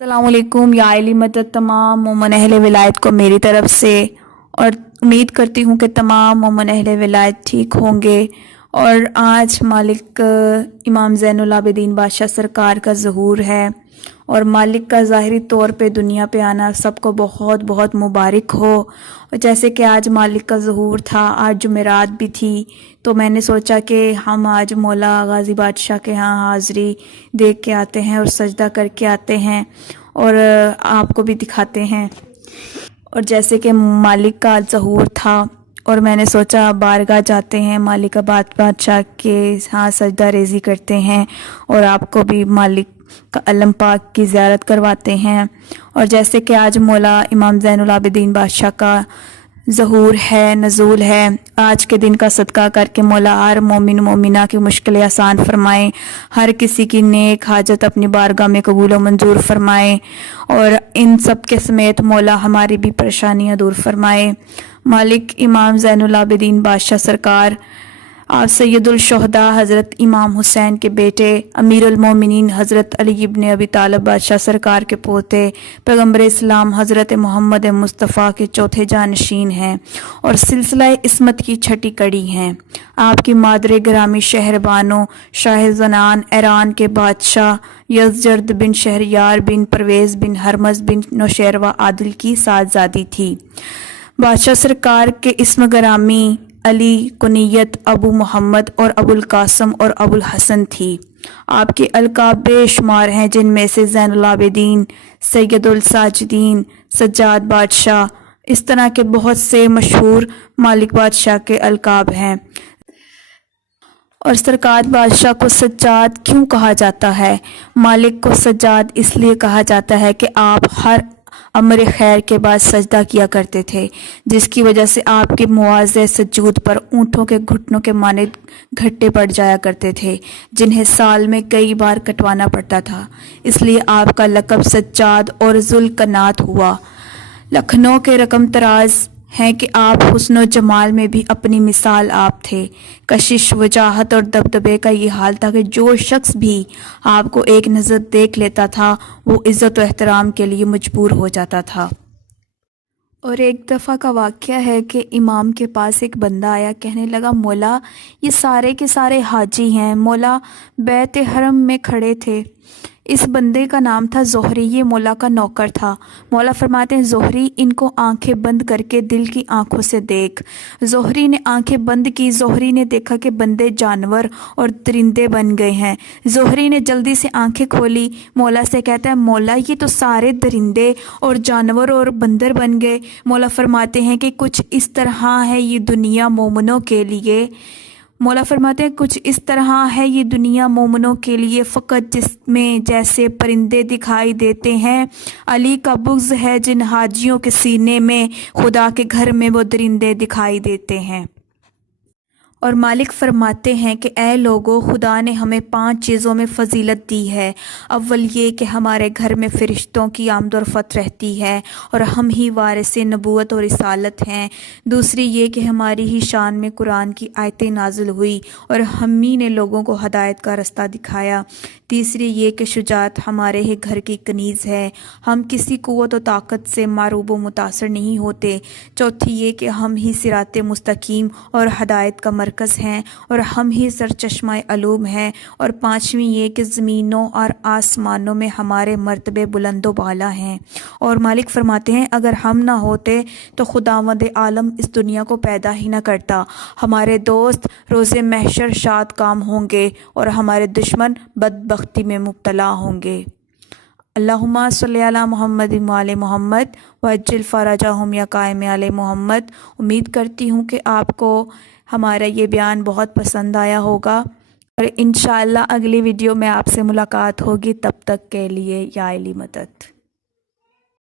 السلام علیکم یا علی مدد تمام مومن اہل ولایت کو میری طرف سے، اور امید کرتی ہوں کہ تمام مومن اہل ولایت ٹھیک ہوں گے۔ اور آج مالک امام زین العابدین بادشاہ سرکار کا ظہور ہے، اور مالک کا ظاہری طور پہ دنیا پہ آنا سب کو بہت بہت مبارک ہو۔ اور جیسے کہ آج مالک کا ظہور تھا، آج جمعرات بھی تھی، تو میں نے سوچا کہ ہم آج مولا غازی بادشاہ کے ہاں حاضری دیکھ کے آتے ہیں اور سجدہ کر کے آتے ہیں، اور آپ کو بھی دکھاتے ہیں۔ اور جیسے کہ مالک کا ظہور تھا، اور میں نے سوچا بارگاہ جاتے ہیں، مالک آباد بادشاہ کے ہاں سجدہ ریزی کرتے ہیں، اور آپ کو بھی مالک کا علم پاک کی زیارت کرواتے ہیں۔ اور جیسے کہ آج مولا امام زین العابدین بادشاہ کا ظہور ہے، نزول ہے، آج کے دن کا صدقہ کر کے مولا ہر مومن مومنہ کی مشکلیں آسان فرمائیں، ہر کسی کی نیک حاجت اپنی بارگاہ میں قبول و منظور فرمائیں، اور ان سب کے سمیت مولا ہماری بھی پریشانیاں دور فرمائے۔ مالک امام زین العابدین بادشاہ سرکار آپ سید الشہداء حضرت امام حسین کے بیٹے، امیر المومنین حضرت علی ابن ابی طالب بادشاہ سرکار کے پوتے، پیغمبر اسلام حضرت محمد مصطفیٰ کے چوتھے جانشین ہیں، اور سلسلہ عصمت کی چھٹی کڑی ہیں۔ آپ کی مادر گرامی شہر بانو شاہ زنان ایران کے بادشاہ یزدجرد بن شہریار بن پرویز بن ہرمز بن نوشیروہ عادل کی ساتھزادی تھی۔ بادشاہ سرکار کے اسم گرامی علی، کنیت ابو محمد اور ابو القاسم اور ابو الحسن تھی۔ آپ کے القاب بے شمار ہیں، جن میں سے زین العابدین، سید الساجدین، سجاد بادشاہ، اس طرح کے بہت سے مشہور مالک بادشاہ کے القاب ہیں۔ اور سرکار بادشاہ کو سجاد کیوں کہا جاتا ہے؟ مالک کو سجاد اس لیے کہا جاتا ہے کہ آپ ہر امر خیر کے بعد سجدہ کیا کرتے تھے، جس کی وجہ سے آپ کے مواضع سجود پر اونٹوں کے گھٹنوں کے مانند گھٹے پڑ جایا کرتے تھے، جنہیں سال میں کئی بار کٹوانا پڑتا تھا، اس لیے آپ کا لقب سجاد اور ذوالقنات ہوا۔ لکھنؤ کے رقم طراز ہیں کہ آپ حسن و جمال میں بھی اپنی مثال آپ تھے۔ کشش، وجاہت اور دبدبے کا یہ حال تھا کہ جو شخص بھی آپ کو ایک نظر دیکھ لیتا تھا وہ عزت و احترام کے لیے مجبور ہو جاتا تھا۔ اور ایک دفعہ کا واقعہ ہے کہ امام کے پاس ایک بندہ آیا، کہنے لگا مولا یہ سارے کے سارے حاجی ہیں۔ مولا بیت حرم میں کھڑے تھے، اس بندے کا نام تھا زہری، یہ مولا کا نوکر تھا۔ مولا فرماتے ہیں زہری ان کو آنکھیں بند کر کے دل کی آنکھوں سے دیکھ۔ زہری نے آنکھیں بند کی، زہری نے دیکھا کہ بندے جانور اور درندے بن گئے ہیں۔ زہری نے جلدی سے آنکھیں کھولی، مولا سے کہتا ہے مولا یہ تو سارے درندے اور جانور اور بندر بن گئے۔ مولا فرماتے ہیں کہ کچھ اس طرح ہے یہ دنیا مومنوں کے لیے، مولا فرماتے ہیں کچھ اس طرح ہے یہ دنیا مومنوں کے لیے، فقط جس میں جیسے پرندے دکھائی دیتے ہیں، علی کا بغض ہے جن حاجیوں کے سینے میں، خدا کے گھر میں وہ درندے دکھائی دیتے ہیں۔ اور مالک فرماتے ہیں کہ اے لوگو، خدا نے ہمیں 5 چیزوں میں فضیلت دی ہے۔ اول یہ کہ ہمارے گھر میں فرشتوں کی آمد و رفت رہتی ہے اور ہم ہی وارث نبوت اور رسالت ہیں۔ دوسری یہ کہ ہماری ہی شان میں قرآن کی آیتیں نازل ہوئی اور ہم ہی نے لوگوں کو ہدایت کا رستہ دکھایا۔ تیسری یہ کہ شجاعت ہمارے ہی گھر کی کنیز ہے، ہم کسی قوت و طاقت سے معروب و متاثر نہیں ہوتے۔ چوتھی یہ کہ ہم ہی صراط مستقیم اور ہدایت کا مرکز ہیں اور ہم ہی سرچشمہ علوم ہیں۔ اور پانچویں یہ کہ زمینوں اور آسمانوں میں ہمارے مرتبے بلند و بالا ہیں۔ اور مالک فرماتے ہیں اگر ہم نہ ہوتے تو خداوند عالم اس دنیا کو پیدا ہی نہ کرتا، ہمارے دوست روز محشر شاد کام ہوں گے اور ہمارے دشمن بدبختی میں مبتلا ہوں گے۔ اللہم صلی علی محمد وعلی محمد وعجل فرجہم یا قائم علی محمد۔ امید کرتی ہوں کہ آپ کو ہمارا یہ بیان بہت پسند آیا ہوگا، اور انشاءاللہ اگلی ویڈیو میں آپ سے ملاقات ہوگی، تب تک کے لیے یا علی مدد۔